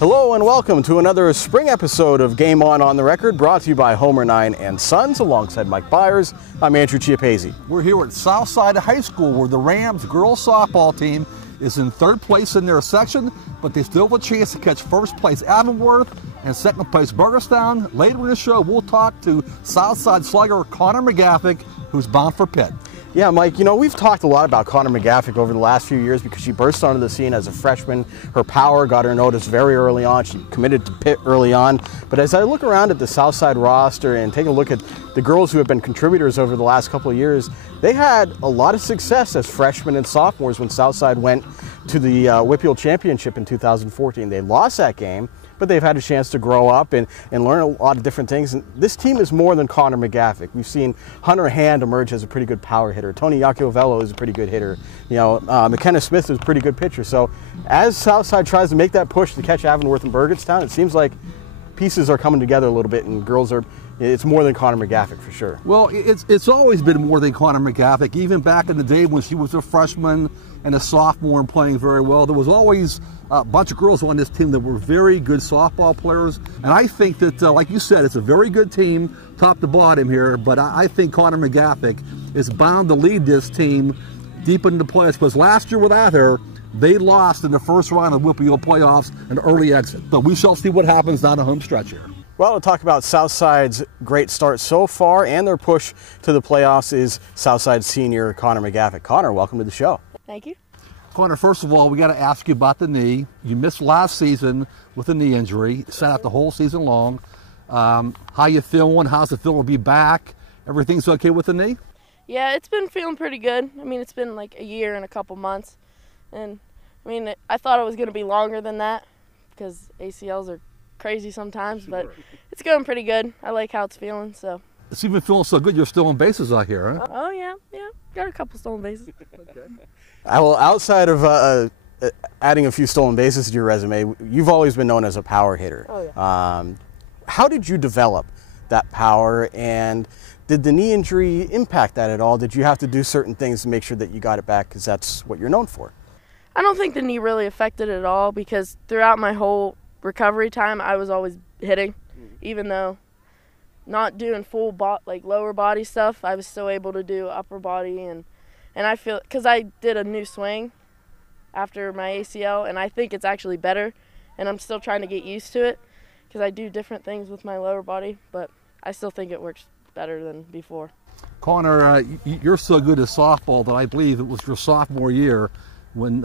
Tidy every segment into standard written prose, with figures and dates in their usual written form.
Hello and welcome to another spring episode of Game On the Record, brought to you by Homer 9 and Sons, alongside Mike Bires. I'm Andrew Chiappazzi. We're here at Southside High School, where the Rams girls softball team is in third place in their section, but they still have a chance to catch first place Avonworth and second place Burgettstown. Later in the show, we'll talk to Southside slugger Connor McGaffic, who's bound for Pitt. Yeah, Mike, you know, we've talked a lot about Connor McGaffic over the last few years because she burst onto the scene as a freshman. Her power got her noticed very early on. She committed to Pitt early on. But as I look around at the Southside roster and take a look at the girls who have been contributors over the last couple of years, they had a lot of success as freshmen and sophomores when Southside went to the Whippeal Championship in 2014. They lost that game, but they've had a chance to grow up and learn a lot of different things. And this team is more than Connor McGaffic. We've seen Hunter Hand emerge as a pretty good power hitter. Tony Yacovello is a pretty good hitter. You know, McKenna Smith is a pretty good pitcher. So as Southside tries to make that push to catch Avonworth and Burgettstown, it seems like pieces are coming together a little bit, and girls are, it's more than Connor McGaffic for sure. Well, it's always been more than Connor McGaffic. Even back in the day when she was a freshman and a sophomore and playing very well, there was always a bunch of girls on this team that were very good softball players. And I think that, like you said, it's a very good team, top to bottom here, but I think Connor McGaffic is bound to lead this team deep into the playoffs, because last year without her, they lost in the first round of Whippeal playoffs, an early exit. But we shall see what happens down the home stretch here. Well, to talk about Southside's great start so far and their push to the playoffs is Southside senior Connor McGaffic. Connor, welcome to the show. Thank you. Connor, first of all, we got to ask you about the knee. You missed last season with a knee injury, sat out the whole season long. How you feeling? How's it feel to be back? Everything's okay with the knee? Yeah, it's been feeling pretty good. I mean, it's been like a year and a couple months. And, I mean, I thought it was going to be longer than that because ACLs are crazy sometimes, but it's going pretty good. I like how it's feeling, so. It's even feeling so good you're still on bases out here, huh? Oh, yeah. Got a couple stolen bases. Okay. Well, outside of adding a few stolen bases to your resume, you've always been known as a power hitter. Oh, yeah. How did you develop that power, and did the knee injury impact that at all? Did you have to do certain things to make sure that you got it back, because that's what you're known for? I don't think the knee really affected it at all, because throughout my whole recovery time, I was always hitting. Even though not doing full lower body stuff, I was still able to do upper body, and I feel, because I did a new swing after my ACL, and I think it's actually better, and I'm still trying to get used to it because I do different things with my lower body, but I still think it works better than before. Connor, you're so good at softball that I believe it was your sophomore year when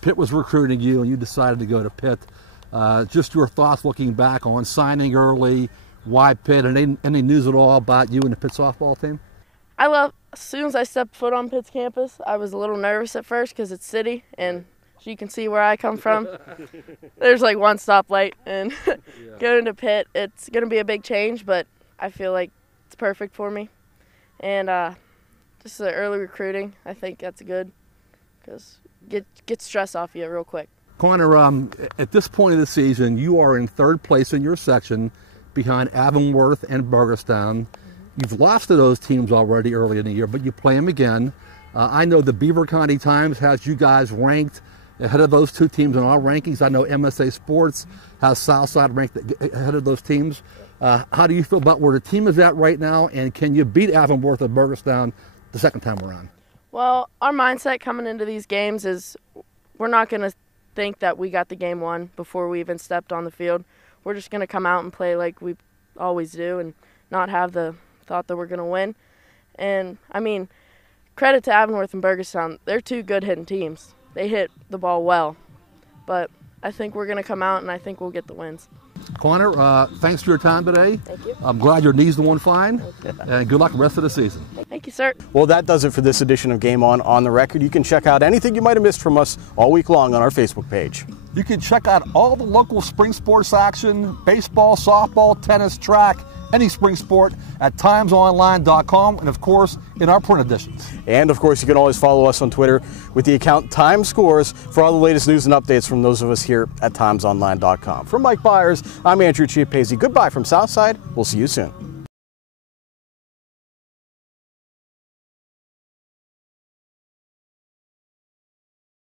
Pitt was recruiting you and you decided to go to Pitt. Just your thoughts looking back on signing early, why Pitt, and any news at all about you and the Pitt softball team? As soon as I stepped foot on Pitt's campus, I was a little nervous at first because it's city, and as you can see where I come from, there's like one stoplight, and going to Pitt, it's going to be a big change, but I feel like it's perfect for me. And just the early recruiting, I think that's good, because get stress off you real quick. Connor, at this point of the season, you are in third place in your section behind Avonworth and Burgettstown. You've lost to those teams already early in the year, but you play them again. I know the Beaver County Times has you guys ranked ahead of those two teams in our rankings. I know MSA Sports has Southside ranked ahead of those teams. How do you feel about where the team is at right now, and can you beat Avonworth and Burgettstown the second time around? Well, our mindset coming into these games is we're not going to think that we got the game won before we even stepped on the field. We're just going to come out and play like we always do and not have the thought that we're going to win. And, I mean, credit to Avonworth and Burgettstown. They're two good hitting teams. They hit the ball well. But I think we're going to come out, and I think we'll get the wins. Connor, thanks for your time today. Thank you. I'm glad your knee's doing fine, and good luck the rest of the season. Thank you, sir. Well, that does it for this edition of Game On the Record. You can check out anything you might have missed from us all week long on our Facebook page. You can check out all the local spring sports action, baseball, softball, tennis, track, any spring sport at timesonline.com, and of course in our print editions. And of course you can always follow us on Twitter with the account Time Scores for all the latest news and updates from those of us here at timesonline.com. From Mike Bires, I'm Andrew Chiappazzi. Goodbye from Southside. We'll see you soon.